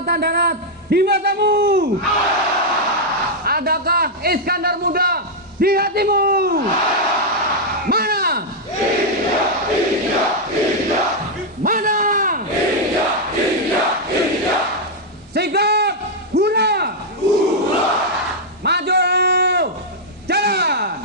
Angkatan Darat di matamu? Adakah Iskandar Muda di hatimu? Mana? Mana? Sigap, hura! Maju! Jalan!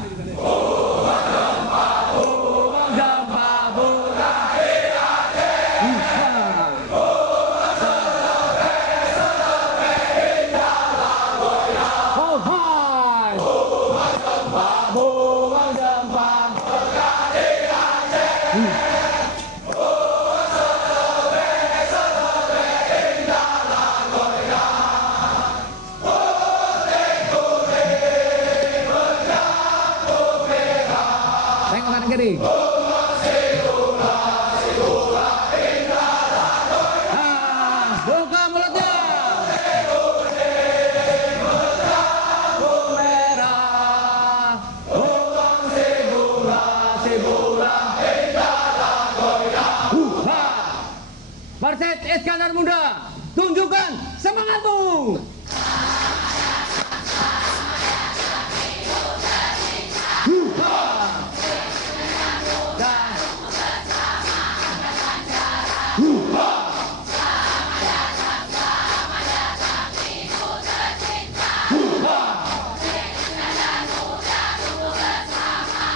Kiri. Buka mulutnya. Merah. Parset Iskandar Muda, tunjukkan semangatmu.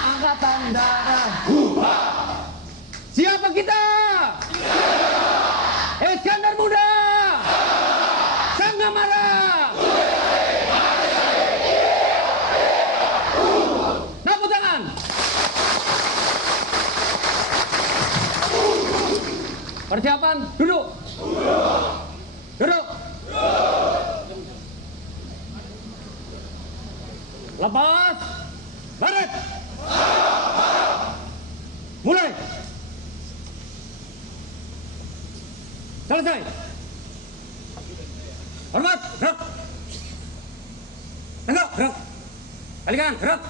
Angkatan Darat. Siapa kita? Iskandar Muda. Sangamara. Tepuk tangan. Persiapan, duduk. Duduk. Lepas. Baret. Mulai. Selesai. Hormat, gerak. Tegak, gerak. Balikan, gerak.